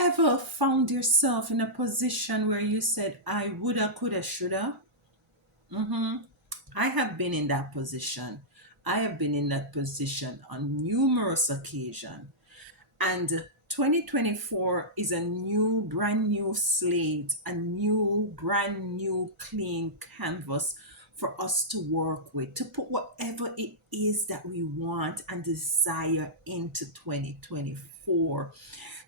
ever found yourself in a position where you said, I woulda, coulda, shoulda? Mm-hmm. I have been in that position. I have been in that position on numerous occasions. And 2024 is a new, brand new slate, a new, brand new, clean canvas for us to work with, to put whatever it is that we want and desire into 2024.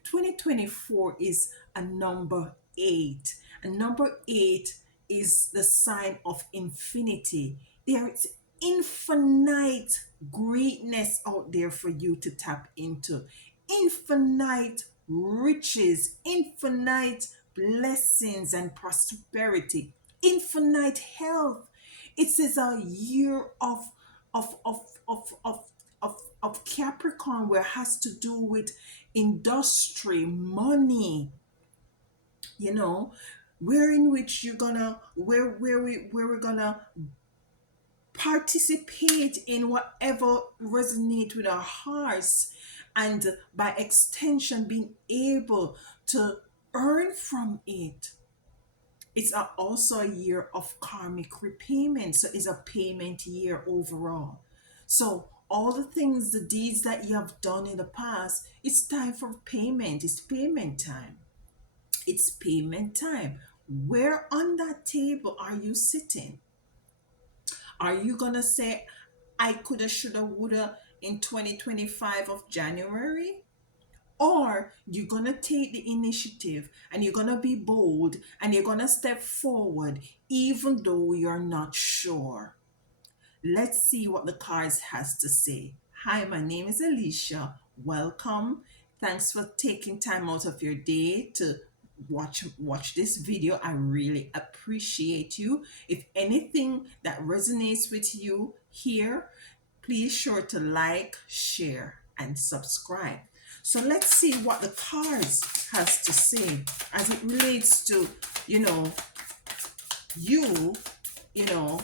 2024 is a number eight. And number eight is the sign of infinity. There is infinite greatness out there for you to tap into, infinite riches, infinite blessings and prosperity, infinite health. It is a year of of of of of Capricorn, where it has to do with industry, money, you know, where in which you're gonna where we're gonna participate in whatever resonate with our hearts, and by extension being able to earn from it. It's also a year of karmic repayment, so it's a payment year overall. So all the things, the deeds that you have done in the past, it's time for payment. It's payment time. It's payment time. Where on that table are you sitting? Are you gonna say, I coulda, shoulda, woulda in 2025 of January? Or you're gonna take the initiative and you're gonna be bold and you're gonna step forward even though you're not sure. Let's see what the cards has to say. Hi, my name is Alicia. Welcome. Thanks for taking time out of your day to watch this video. I really appreciate you. If anything that resonates with you here, please sure to like, share, and subscribe. So let's see what the cards has to say as it relates to, you know, you, you know,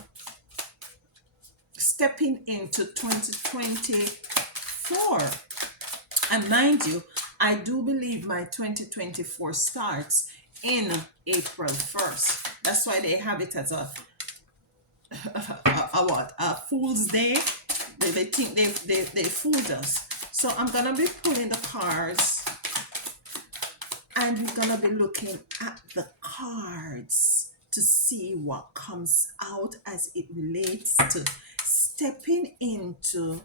stepping into 2024. And mind you, I do believe my 2024 starts in April 1st. That's why they have it as a Fool's Day. They think they fooled us. So I'm gonna be pulling the cards and we're gonna be looking at the cards to see what comes out as it relates to stepping into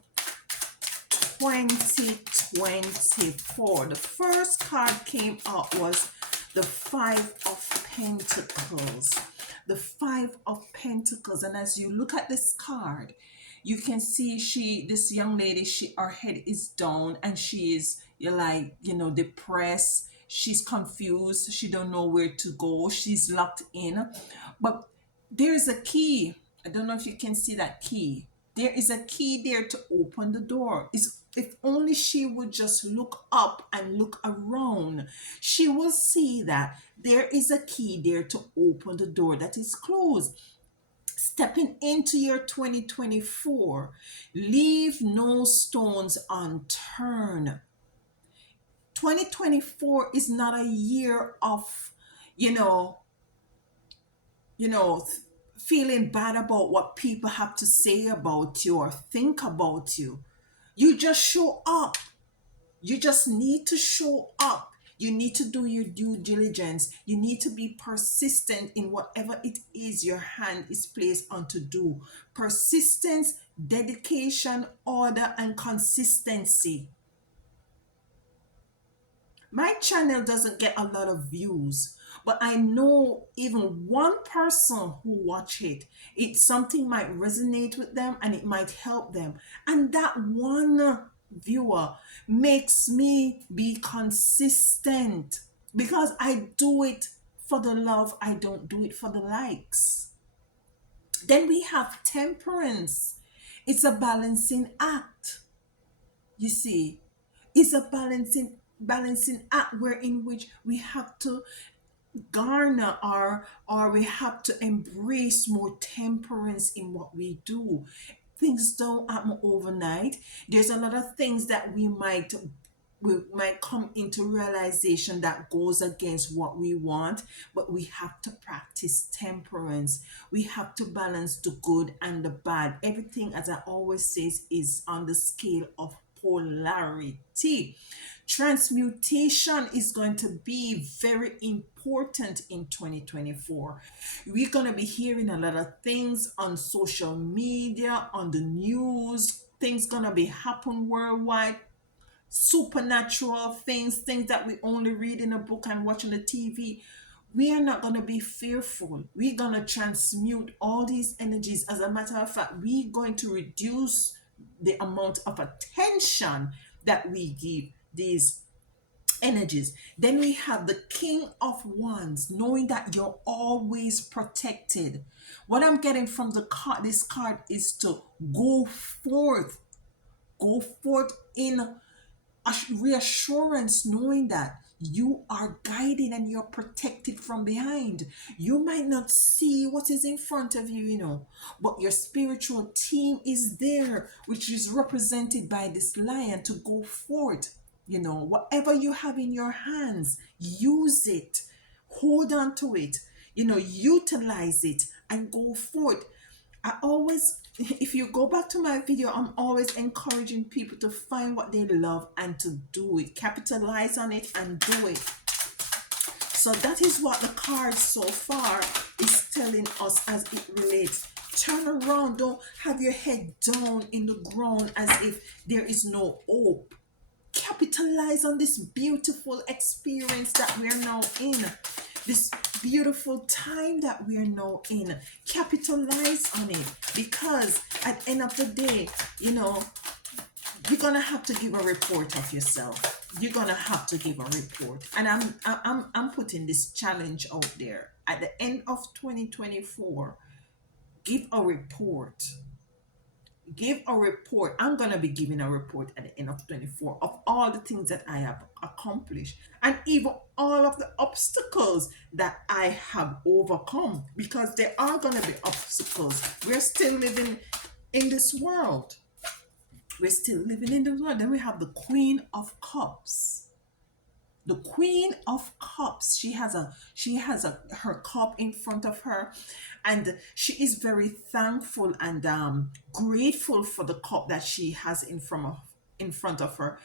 2024. The first card came out was the Five of Pentacles. The Five of Pentacles. And as you look at this card, you can see this young lady, her head is down and she is, you're like, depressed. She's confused. She don't know where to go. She's locked in. But there's a key. I don't know if you can see that key. There is a key there to open the door. If only she would just look up and look around, she will see that there is a key there to open the door that is closed. Stepping into your 2024, leave no stones unturned. 2024 is not a year of, you know, feeling bad about what people have to say about you or think about you. You just show up. You just need to show up. You need to do your due diligence. You need to be persistent in whatever it is your hand is placed on to do. Persistence, dedication, order, and consistency. My channel doesn't get a lot of views, but I know even one person who watch it something might resonate with them and it might help them. And that one viewer makes me be consistent because I do it for the love. I don't do it for the likes. Then we have temperance. It's a balancing act. You see, it's a balancing act where in which we have to garner or we have to embrace more temperance in what we do. Things don't happen overnight. There's a lot of things that we might we might come into realization that goes against what we want, but we have to practice temperance. We have to balance the good and the bad. Everything, as I always says, is on the scale of polarity. Transmutation is going to be very important in 2024. We're going to be hearing a lot of things on social media, on the news. Things going to be happen worldwide, supernatural things, things that we only read in a book and watch on the TV. We are not going to be fearful. We're going to transmute all these energies. As a matter of fact, we're going to reduce the amount of attention that we give these energies. Then we have the King of Wands, knowing that you're always protected. What I'm getting from the card, this card, is to go forth, go forth in reassurance, knowing that you are guided and you're protected from behind. You might not see what is in front of you, but your spiritual team is there, which is represented by this lion, to go forth. Whatever you have in your hands, use it, hold on to it, utilize it and go forth. I always, if you go back to my video, I'm always encouraging people to find what they love and to do it, capitalize on it and do it. So that is what the card so far is telling us as it relates. Turn around, don't have your head down in the ground as if there is no hope. Capitalize on this beautiful experience that we're now in, this beautiful time that we're now in. Capitalize on it, because at the end of the day, you're gonna have to give a report of yourself. You're gonna have to give a report, and I'm putting this challenge out there. At the end of 2024, give a report. Give a report. I'm going to be giving a report at the end of 24 of all the things that I have accomplished, and even all of the obstacles that I have overcome, because there are going to be obstacles. We're still living in this world. We're still living in this world. Then we have the Queen of Cups. The Queen of Cups, she has her cup in front of her, and she is very thankful and grateful for the cup that she has in front of her.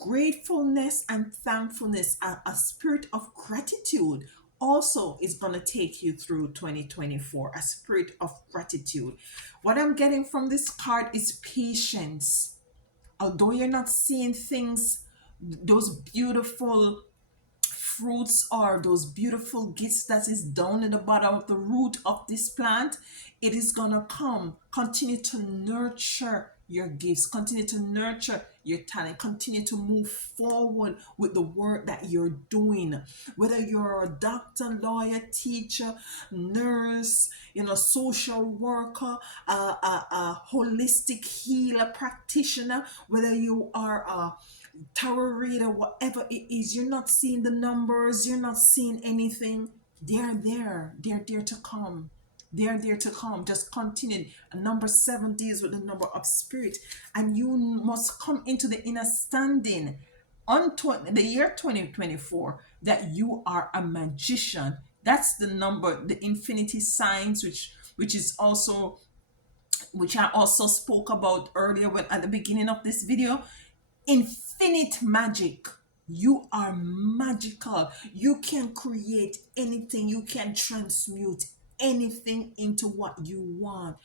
Gratefulness and thankfulness, a spirit of gratitude, also is going to take you through 2024. A spirit of gratitude. What I'm getting from this card is patience. Although you're not seeing things, those beautiful fruits or those beautiful gifts that is down in the bottom of the root of this plant, it is gonna come. Continue to nurture your gifts, continue to nurture your talent, continue to move forward with the work that you're doing. Whether you're a doctor, lawyer, teacher, nurse, social worker, a holistic healer, practitioner, whether you are a tarot reader, whatever it is, you're not seeing the numbers, you're not seeing anything. They're there. They're there to come. They're there to come. Just continue. Number 7 deals with the number of spirit, and you must come into the inner standing on the year 2024 that you are a magician. That's the number, the infinity signs, which is also, which I also spoke about earlier when at the beginning of this video. Infinite magic. You are magical. You can create anything. You can transmute anything into what you want.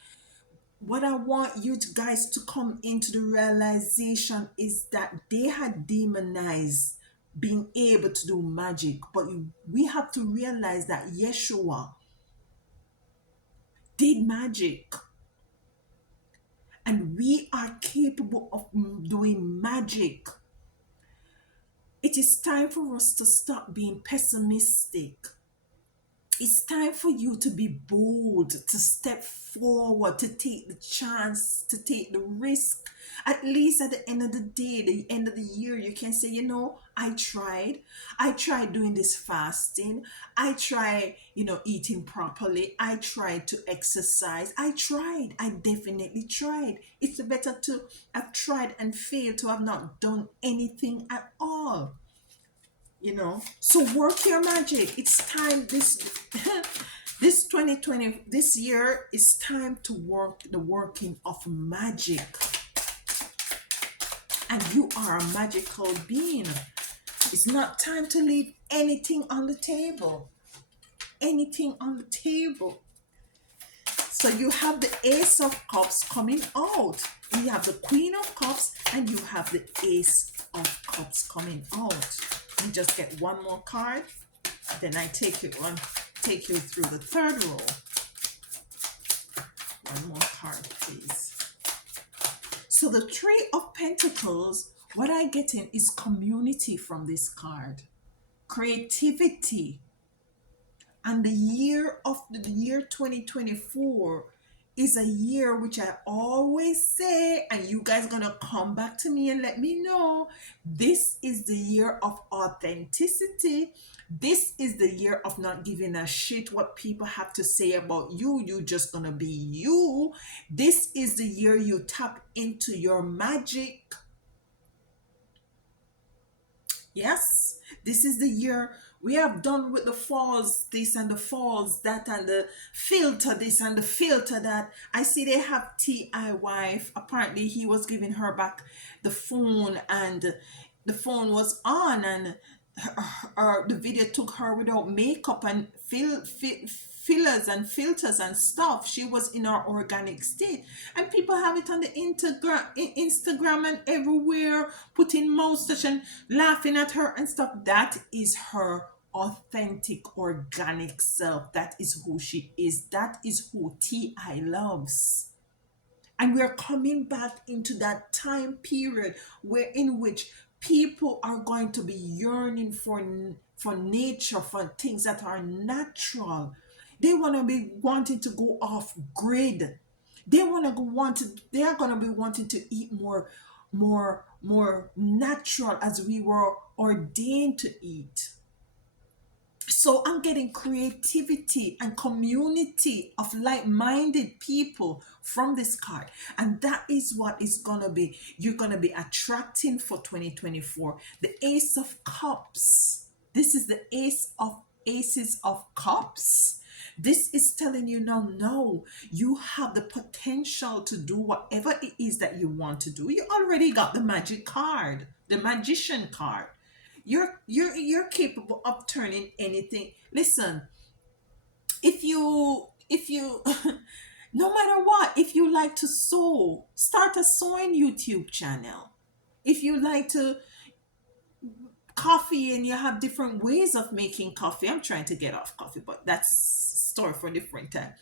What I want you guys to come into the realization is that they had demonized being able to do magic, but we have to realize that Yeshua did magic, and we are capable of doing magic. It is time for us to stop being pessimistic It's time for you to be bold, to step forward, to take the chance, to take the risk. At least at the end of the day, the end of the year, you can say, I tried. I tried doing this fasting. I tried, eating properly. I tried to exercise. I tried. I definitely tried. It's better to have tried and failed to have not done anything at all. So work your magic. It's time this 2020, this year is time to work the working of magic. And you are a magical being. It's not time to leave anything on the table. Anything on the table. So you have the Ace of Cups coming out. You have the Queen of Cups and you have the Ace of Cups coming out. You just get one more card. Then I take you through the third row. One more card, please. So the Three of Pentacles, what I get in is community from this card. Creativity. And the year 2024 is a year which I always say, and you guys gonna come back to me and let me know, this is the year of authenticity. This is the year of not giving a shit what people have to say about you. You just gonna be you. This is the year you tap into your magic. Yes, this is the year we have done with the falls this and the falls that and the filter this and the filter that. I see they have T.I. wife. Apparently he was giving her back the phone and the phone was on and the video took her without makeup and fillers and filters and stuff. She was in her organic state, and people have it on the Instagram and everywhere, putting moustache and laughing at her and stuff. That is her authentic organic self. That is who she is. That is who Ti loves. And we're coming back into that time period where in which people are going to be yearning for nature, for things that are natural. They want to be wanting to go off grid. They are going to be wanting to eat more natural as we were ordained to eat. So I'm getting creativity and community of like-minded people from this card. And that is what is going to be, you're going to be attracting for 2024. The Ace of Cups. This is the Aces of Cups. This is telling you now, no, you have the potential to do whatever it is that you want to do. You already got the magic card, the magician card. You're capable of turning anything. Listen, if you no matter what, if you like to sew, start a sewing YouTube channel. If you like to coffee and you have different ways of making coffee, I'm trying to get off coffee, but that's story for a different time.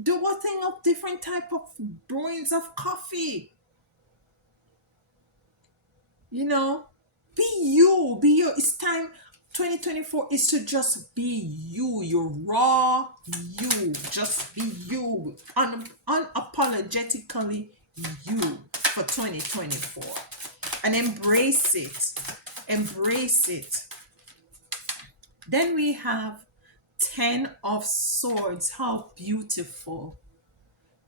Do a thing of different type of brewings of coffee. You know, be you, be you. It's time. 2024 is to just be you, your raw you. Just be you, unapologetically you for 2024, and embrace it. Embrace it. Then we have 10 of Swords. How beautiful.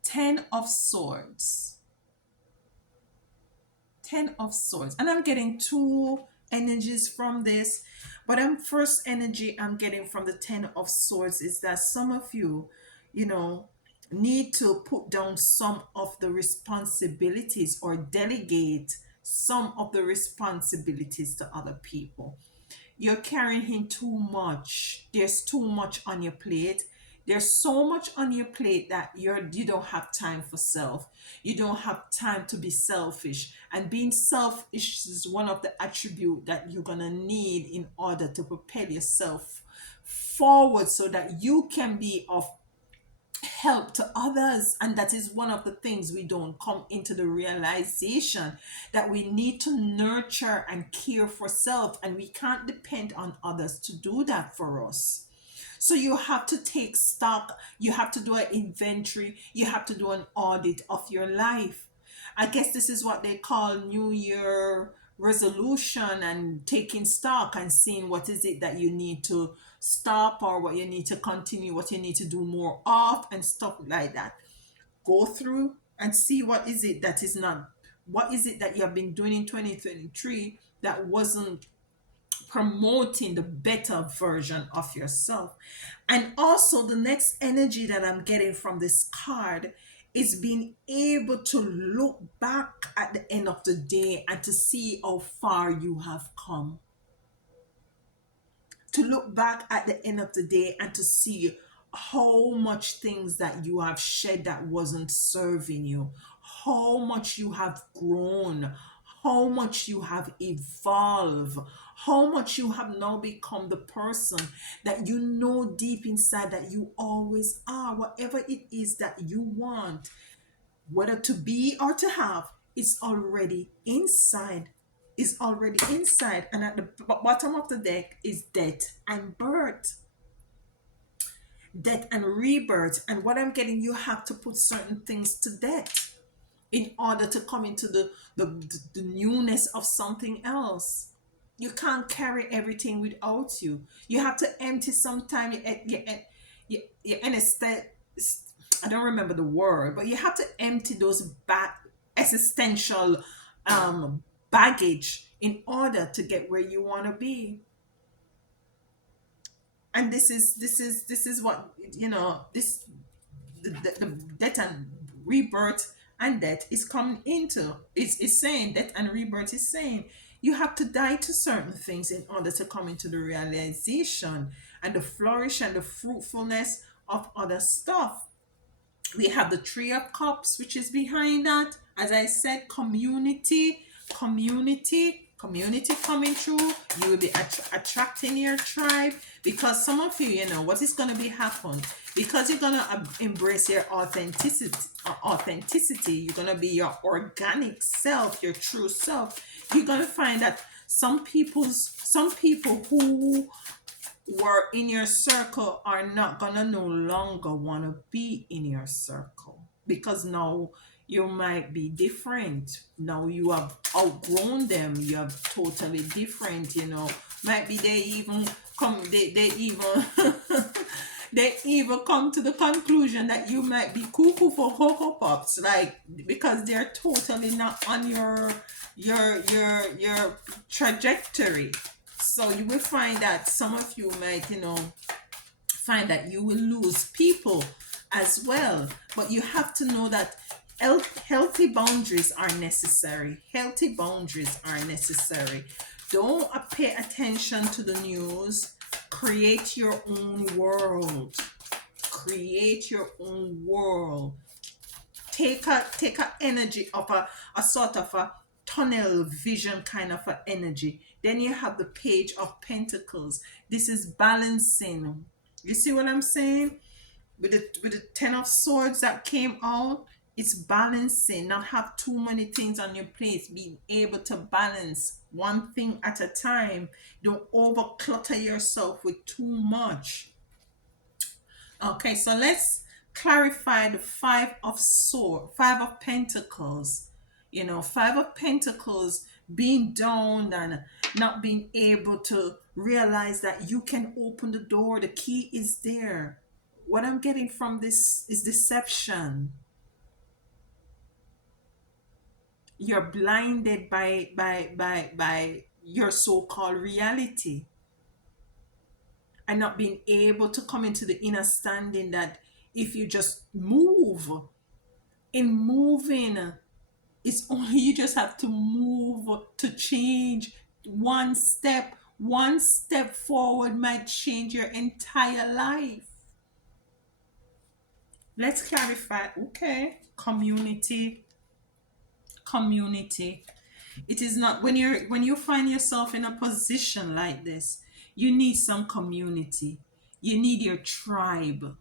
10 of Swords. 10 of Swords. And I'm getting two energies from this. But first energy I'm getting from the 10 of Swords is that some of you, need to put down some of the responsibilities or delegate some of the responsibilities to other people. You're carrying too much. There's too much on your plate. There's so much on your plate that you don't have time for self. You don't have time to be selfish. And being selfish is one of the attributes that you're gonna need in order to propel yourself forward so that you can be of help to others. And that is one of the things we don't come into the realization, that we need to nurture and care for self, and we can't depend on others to do that for us. So you have to take stock, you have to do an inventory, you have to do an audit of your life. I guess this is what they call New Year resolution, and taking stock and seeing what is it that you need to stop, or what you need to continue, what you need to do more of, and stuff like that. Go through and see what is it that is not, what is it that you have been doing in 2023 that wasn't promoting the better version of yourself. And also, the next energy that I'm getting from this card is being able to look back at the end of the day and to see how far you have come. To look back at the end of the day and to see how much things that you have shed that wasn't serving you, how much you have grown, how much you have evolved, how much you have now become the person that you know deep inside that you always are. Whatever it is that you want, whether to be or to have, is already inside. Is already inside. And at the bottom of the deck is death and birth. Death and rebirth. And what I'm getting, you have to put certain things to death in order to come into the newness of something else. You can't carry everything without you. You have to empty sometime. You anesthetic. I don't remember the word, but you have to empty those existential baggage in order to get where you want to be. And this is what, this the death and rebirth and death is coming into. It's saying death and rebirth is saying you have to die to certain things in order to come into the realization and the flourish and the fruitfulness of other stuff. We have the Three of Cups, which is behind that. As I said, community coming through. You will be attracting your tribe, because some of you, what is going to be happen, because you're going to embrace your authenticity. You're going to be your organic self, your true self. You're going to find that some people who were in your circle are not gonna no longer want to be in your circle, because now you might be different. Now you have outgrown them. You have totally different. Might be they even come. They even they even come to the conclusion that you might be cuckoo for cocoa pops, like, because they're totally not on your trajectory. So you will find that some of you might, find that you will lose people as well. But you have to know that healthy boundaries are necessary. Healthy boundaries are necessary. Don't pay attention to the news. Create your own world. Create your own world. Take a energy of a sort of a tunnel vision kind of a energy. Then you have the Page of Pentacles. This is balancing. You see what I'm saying? With the Ten of Swords that came out, it's balancing. Not have too many things on your plate. Being able to balance one thing at a time. Don't over clutter yourself with too much. Okay, so let's clarify the Five of Pentacles. Five of Pentacles being down and not being able to realize that you can open the door. The key is there. What I'm getting from this is deception. You're blinded by your so-called reality, and not being able to come into the inner standing that if you just move, in moving, it's only you just have to move to change. One step forward might change your entire life. Let's clarify. Okay, community. It is not, when you find yourself in a position like this, you need some community. You need your tribe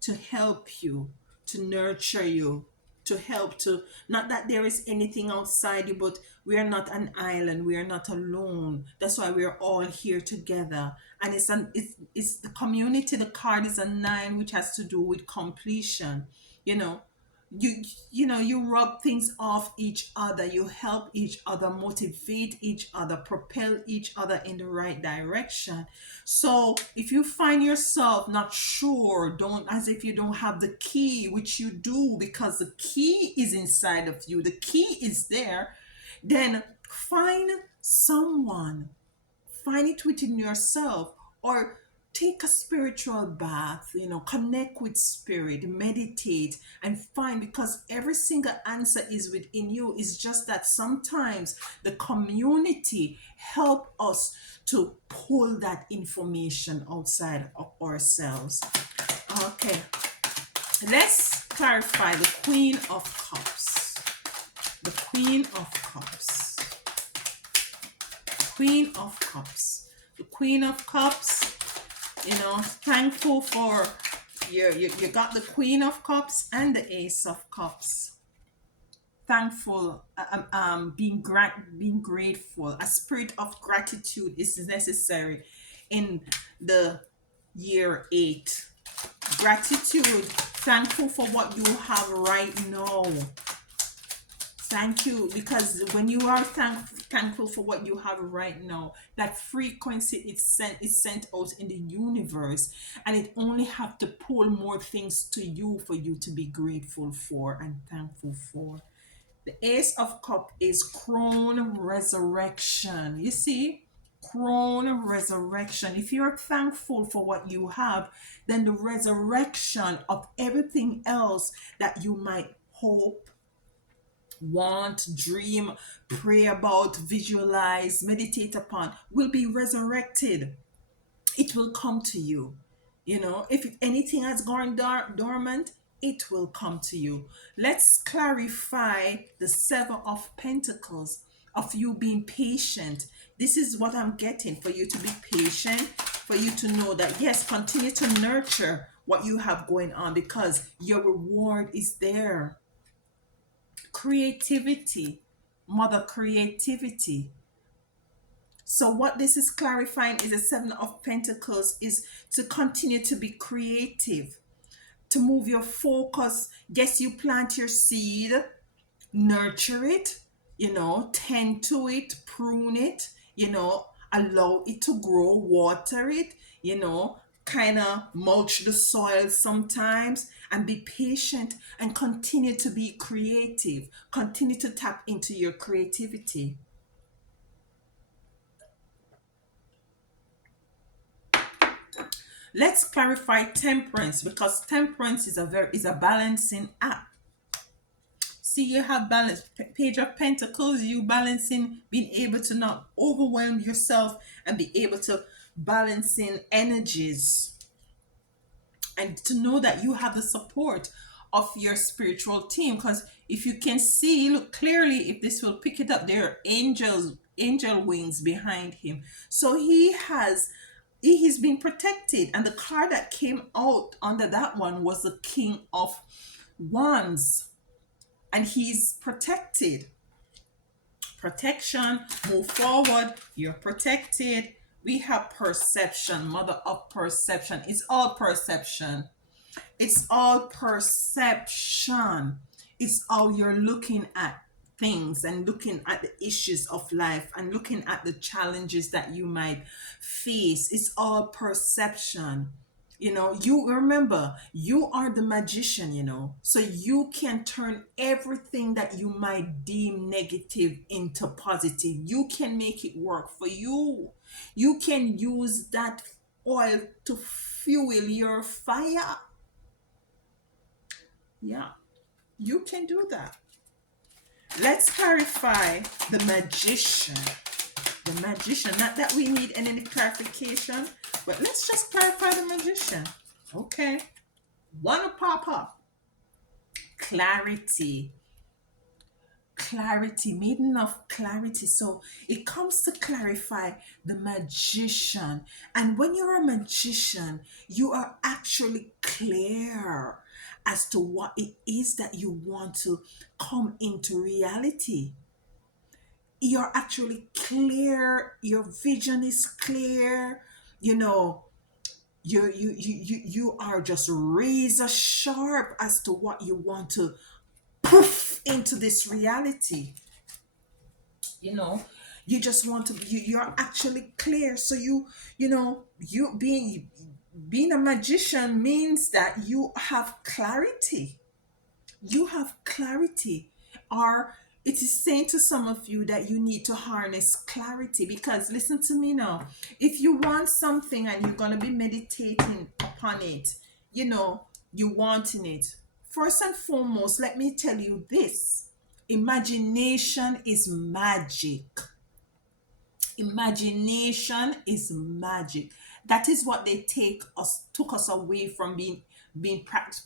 to help you, to nurture you, to help to, not that there is anything outside you, but we are not an island, we are not alone. That's why we're all here together. And it's the community. The card is a 9, which has to do with completion. You know, you you rub things off each other, you help each other, motivate each other, propel each other in the right direction. So if you find yourself not sure, don't, as if you don't have the key, which you do, because the key is inside of you, the key is there, then find someone, find it within yourself, or take a spiritual bath, connect with spirit, meditate, and find, because every single answer is within you. It's just that sometimes the community help us to pull that information outside of ourselves. Okay, let's clarify the Queen of Cups. The Queen of Cups. Queen of Cups. The Queen of Cups, thankful for you got the Queen of Cups and the Ace of Cups. Thankful, being grateful. A spirit of gratitude is necessary in the year 8. Gratitude, thankful for what you have right now. Thank you, because when you are thankful for what you have right now, that frequency is sent out in the universe, and it only have to pull more things to you for you to be grateful for and thankful for. The Ace of Cup is crown resurrection. You see? Crown resurrection. If you're thankful for what you have, then the resurrection of everything else that you might hope, want, dream, pray about, visualize, meditate upon will be resurrected. It will come to you. If anything has gone dormant, it will come to you. Let's clarify the 7 of Pentacles, of you being patient. This is what I'm getting, for you to be patient, for you to know that, yes, continue to nurture what you have going on, because your reward is there. Creativity, mother creativity. So what this is clarifying is the 7 of Pentacles is to continue to be creative, to move your focus. Yes, you plant your seed, nurture it, tend to it, prune it, allow it to grow, water it, kind of mulch the soil sometimes, and be patient and continue to be creative. Continue to tap into your creativity. Let's clarify Temperance, because Temperance is a balancing act. See, you have balance. Page of Pentacles, you balancing, being able to not overwhelm yourself and be able to balancing energies, and to know that you have the support of your spiritual team. Because if you can see, look clearly, if this will pick it up, there are angel wings behind him. So he's been protected. And the card that came out under that one was the King of Wands, and he's protected. Protection, move forward, you're protected. We have perception, mother of perception. It's all perception. It's all perception. It's all you're looking at things, and looking at the issues of life, and looking at the challenges that you might face. It's all perception. You remember, you are the magician, so you can turn everything that you might deem negative into positive. You can make it work for you. You can use that oil to fuel your fire. Yeah, you can do that. Let's clarify the magician. The magician, not that we need any clarification, but let's just clarify the magician. Okay, wanna pop up? Clarity. clarity, made enough clarity. So it comes to clarify the magician. And when you're a magician, you are actually clear as to what it is that you want to come into reality. You're actually clear, your vision is clear, you know, you are just razor sharp as to what you want to poof into this reality, you know. You just want to you're actually clear. So you know, you being a magician means that you have clarity. You have clarity. Or it is saying to some of you that you need to harness clarity, because listen to me now, if you want something and you're going to be meditating upon it, you know, you wanting it, first and foremost, let me tell you this: imagination is magic. Imagination is magic. That is what they take us took us away from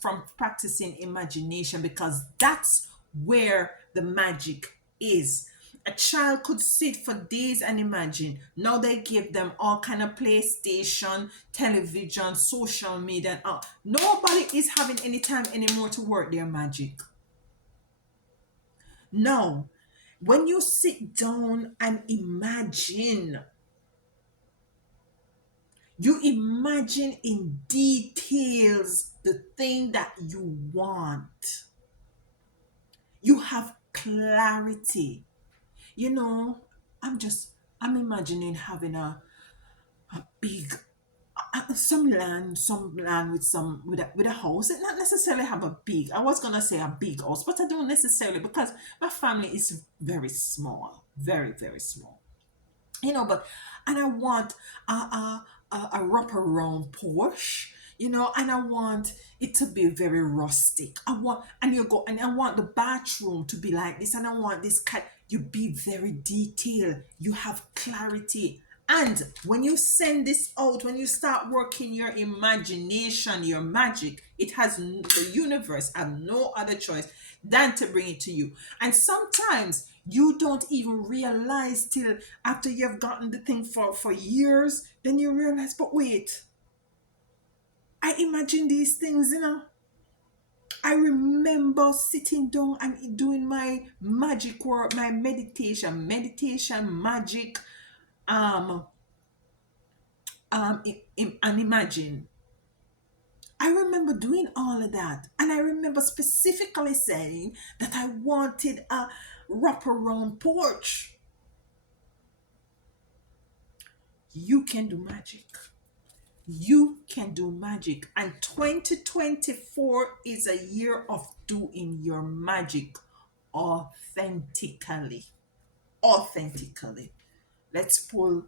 from practicing imagination, because that's where the magic is. A child could sit for days and imagine. Now they give them all kind of PlayStation, television, social media, and all. Nobody is having any time anymore to work their magic. No. When you sit down and imagine, you imagine in details the thing that you want. You have clarity. You know, I'm just, I'm imagining having a big, some land with with a house. It not necessarily have a big, I was going to say a big house, but I don't necessarily, because my family is very small, very, very small. You know, but and I want a wraparound Porsche, you know, and I want it to be very rustic. I want, and you go, and I want the bathroom to be like this, and I want this cat. You be very detailed. You have clarity. And when you send this out, when you start working your imagination, your magic, it has the universe have no other choice than to bring it to you. And sometimes you don't even realize till after you've gotten the thing for years, then you realize, but wait, I imagine these things, you know. I remember sitting down and doing my magic work, my meditation, magic, um, and imagine. I remember doing all of that. And I remember specifically saying that I wanted a wraparound porch. You can do magic. You can do magic. And 2024 is a year of doing your magic authentically. Authentically. Let's pull,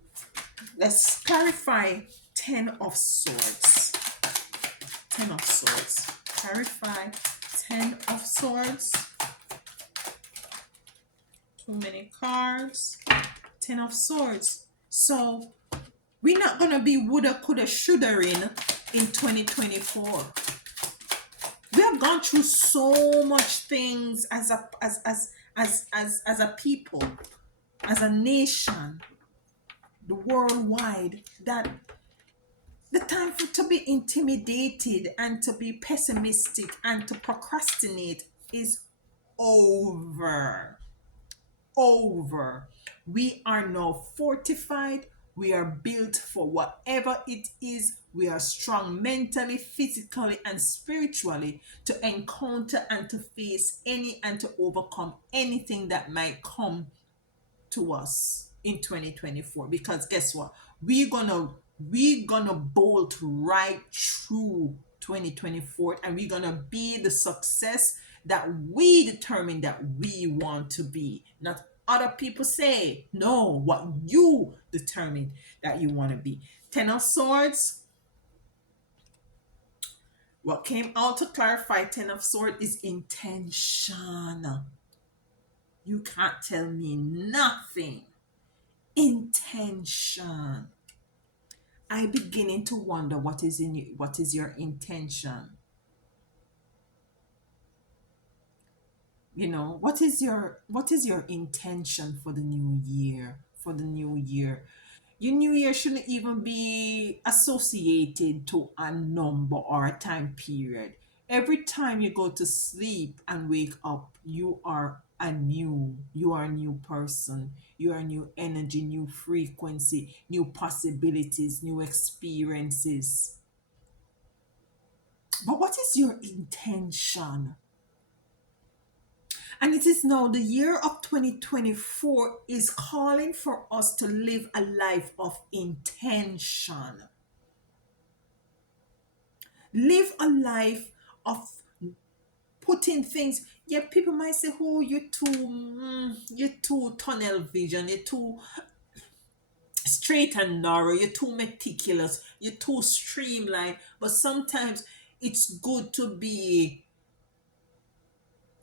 let's clarify 10 of swords. 10 of swords. Clarify 10 of swords. Too many cards. 10 of swords. So we're not gonna be woulda, coulda, shoulda in 2024. We have gone through so much things as a people, as a nation, the worldwide, that the time for to be intimidated and to be pessimistic and to procrastinate is over. Over. We are now fortified. We are built for whatever it is. We are strong mentally, physically, and spiritually to encounter and to face any and to overcome anything that might come to us in 2024. Because guess what, we're gonna bolt right through 2024, and we're gonna be the success that we determine that we want to be, not other people say. No, what you determine that you want to be. 10 of swords, what came out to clarify 10 of swords is intention. You can't tell me nothing. Intention. I beginning to wonder what is in you, what is your intention? What is your intention for the new year? For the new year, your new year shouldn't even be associated to a number or a time period. Every time you go to sleep and wake up, you are a new person. You are a new energy, new frequency, new possibilities, new experiences. But what is your intention? And it is now the year of 2024 is calling for us to live a life of intention. Live a life of putting things. Yeah, people might say, "Oh, you're too tunnel vision. You're too straight and narrow. You're too meticulous. You're too streamlined." But sometimes it's good to be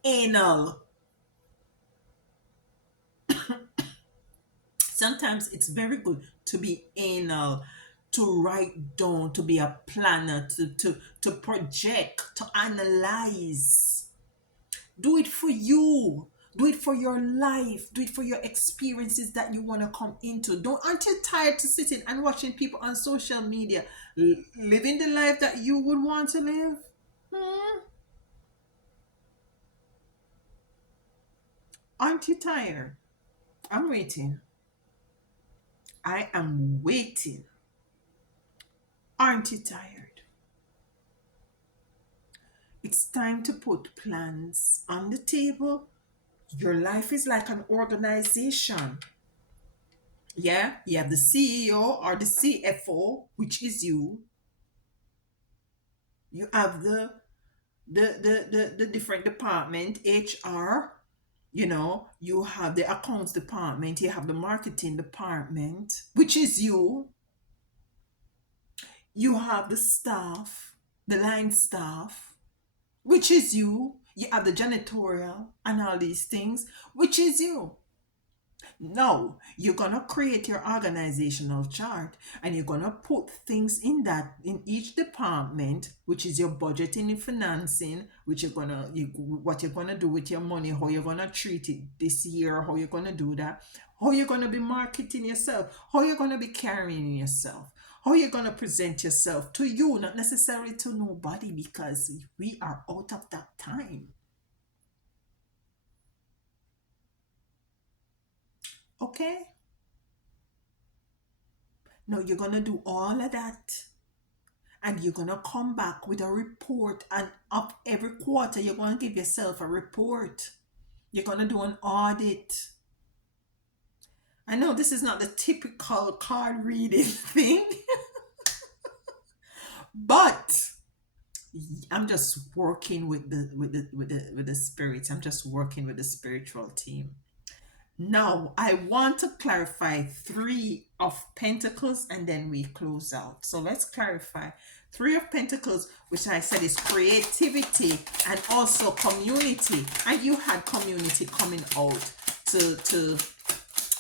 anal. Sometimes it's very good to be anal, to write down, to be a planner, to project, to analyze. Do it for you. Do it for your life. Do it for your experiences that you want to come into. Don't Aren't you tired to sitting and watching people on social media living the life that you would want to live? Hmm? Aren't you tired? I'm waiting. I am waiting. Aren't you tired? It's time to put plans on the table. Your life is like an organization. Yeah, you have the CEO or the CFO, which is you. You have the different department, HR. You have the accounts department. You have the marketing department, which is you. You have the staff, the line staff, which is you. You have the janitorial and all these things, which is you. No, you're gonna create your organizational chart and you're gonna put things in that in each department, which is your budgeting and financing, which what you're gonna do with your money, how you're gonna treat it this year, how you're gonna do that, how you're gonna be marketing yourself, how you're gonna be carrying yourself, how you're gonna present yourself to you, not necessarily to nobody, because we are out of that time. Okay? Now you're gonna do all of that and you're gonna come back with a report, and up every quarter you're gonna give yourself a report. You're gonna do an audit. I know this is not the typical card reading thing, but I'm just working with the spirits. I'm just working with the spiritual team. Now, I want to clarify three of Pentacles and then we close out. So let's clarify. Three of Pentacles, which I said is creativity and also community. And you had community coming out to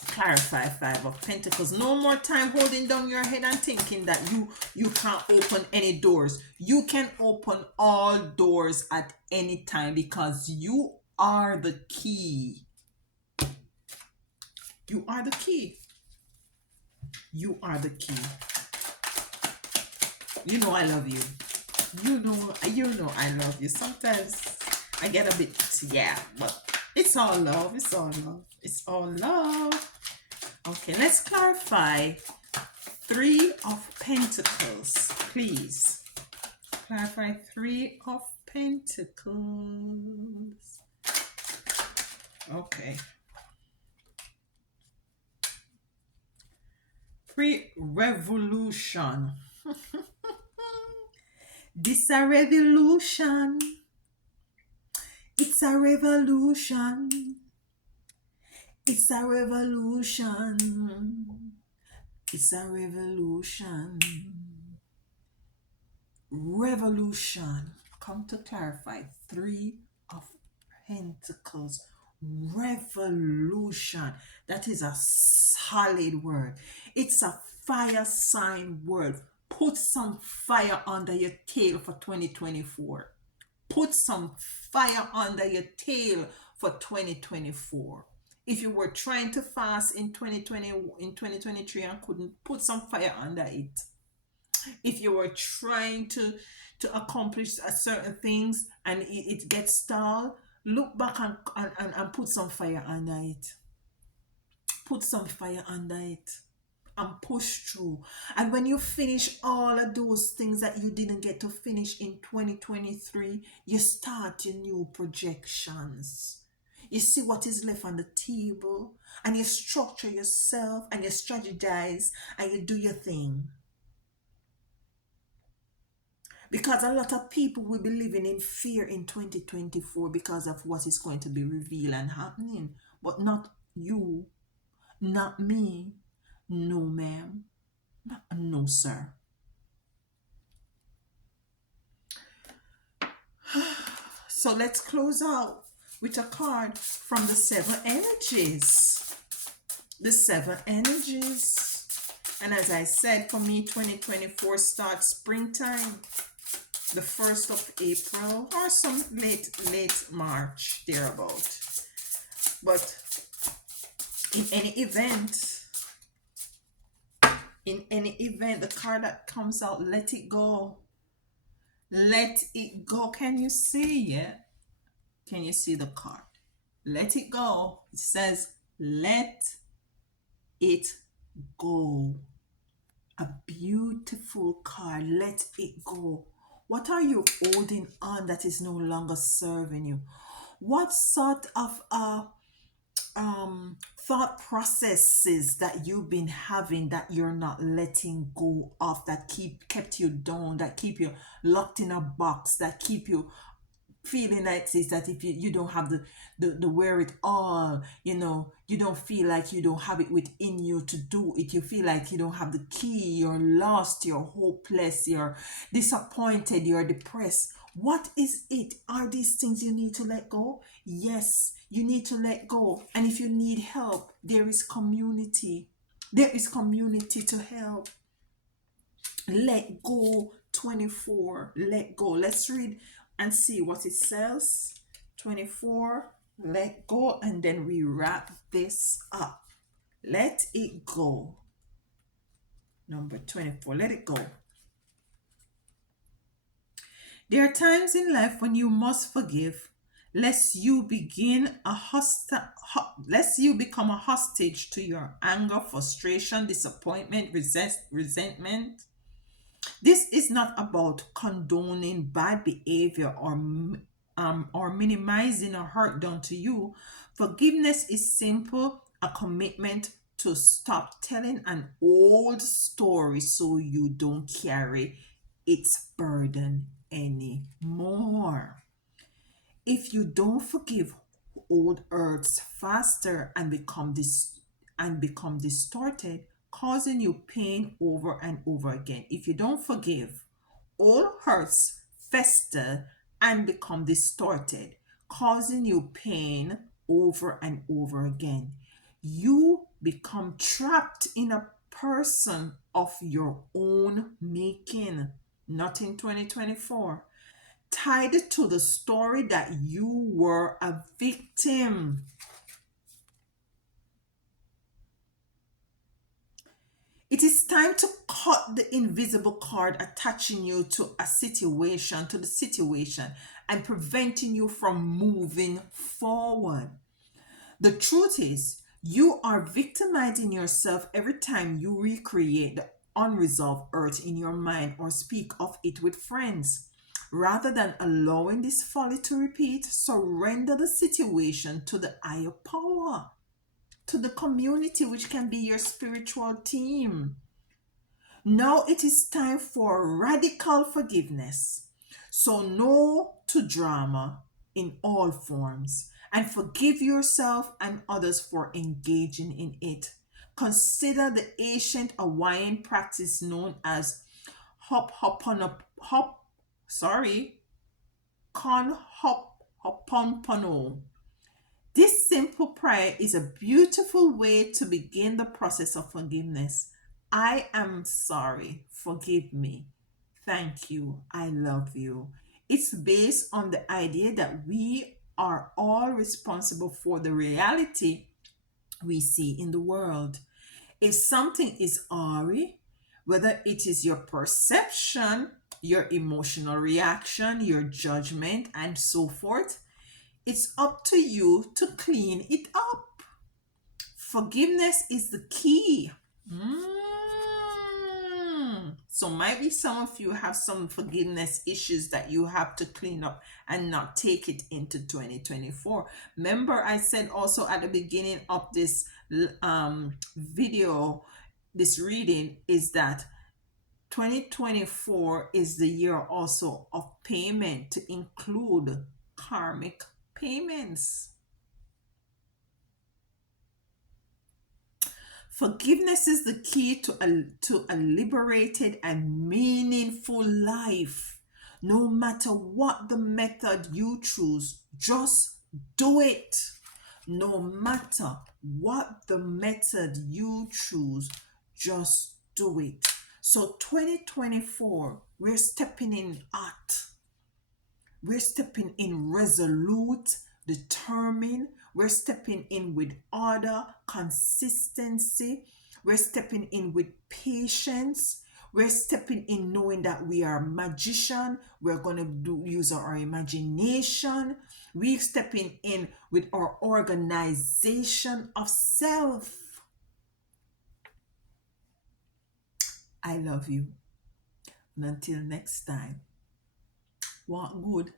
clarify. Five of Pentacles. No more time holding down your head and thinking that you can't open any doors. You can open all doors at any time because you are the key. You are the key. You are the key. You know I love you. You know I love you. Sometimes I get a bit, yeah, but it's all love. It's all love. It's all love. Okay, let's clarify. Three of Pentacles, please. Clarify Three of Pentacles. Okay. Revolution. This a revolution. It's a revolution. It's a revolution. It's a revolution. Revolution. Come to clarify. Three of Pentacles. Revolution. That is a solid word. It's a fire sign word. Put some fire under your tail for 2024. Put some fire under your tail for 2024. If you were trying to fast in 2020, in 2023 and couldn't, put some fire under it. If you were trying to accomplish a certain things and it gets stalled, look back and put some fire under it. Put some fire under it and push through. And when you finish all of those things that you didn't get to finish in 2023, you start your new projections. You see what is left on the table and you structure yourself and you strategize and you do your thing. Because a lot of people will be living in fear in 2024 because of what is going to be revealed and happening. But not you, not me. No, ma'am. No, sir. So let's close out with a card from the seven energies. The seven energies. And as I said, for me, 2024 starts springtime. The 1st of April or some late March, thereabout. But in any event, the card that comes out, let it go. Let it go. Can you see it? Can you see the card? Let it go. It says, let it go. A beautiful card. Let it go. What are you holding on that is no longer serving you? What sort of thought processes that you've been having that you're not letting go of, that kept you down, that keep you locked in a box, that keep you feeling like this, that if you don't have the wear it all, you don't feel like you don't have it within you to do it. You feel like you don't have the key, you're lost, you're hopeless, you're disappointed, you're depressed. What is it? Are these things you need to let go? Yes, you need to let go. And if you need help, there is community. There is community to help. Let go 24. Let go. Let's read and see what it says. 24. Let go. And then we wrap this up. Let it go. Number 24. Let it go. There are times in life when you must forgive, lest you become a hostage to your anger, frustration, disappointment, resentment. This is not about condoning bad behavior or minimizing a hurt done to you. Forgiveness is simple, a commitment to stop telling an old story so you don't carry its burden anymore. If you don't forgive, old hurts faster and become distorted, causing you pain over and over again. If you don't forgive, old hurts fester and become distorted, causing you pain over and over again. You become trapped in a person of your own making, not in 2024, tied to the story that you were a victim. It is time to cut the invisible cord attaching you to the situation, and preventing you from moving forward. The truth is, you are victimizing yourself every time you recreate the unresolved hurt in your mind or speak of it with friends. Rather than allowing this folly to repeat, surrender the situation to the higher power, to the community, which can be your spiritual team. Now it is time for radical forgiveness. So, no to drama in all forms, and forgive yourself and others for engaging in it. Consider the ancient Hawaiian practice known as hop hop sorry con hop hoponopono. This simple prayer is a beautiful way to begin the process of forgiveness. I am sorry. Forgive me. Thank you. I love you. It's based on the idea that we are all responsible for the reality we see in the world. If something is Ari, whether it is your perception, your emotional reaction, your judgment, and so forth, it's up to you to clean it up. Forgiveness is the key. So might be some of you have some forgiveness issues that you have to clean up and not take it into 2024. Remember, I said also at the beginning of this video, this reading, is that 2024 is the year also of payment to include karmic payments. Forgiveness is the key to a liberated and meaningful life. No matter what the method you choose, just do it. No matter what the method you choose, just do it. So 2024, we're stepping in resolute, determined. We're stepping in with order, consistency. We're stepping in with patience. We're stepping in knowing that we are magician. We're going to use our imagination. We're stepping in with our organization of self. I love you. And until next time, walk good.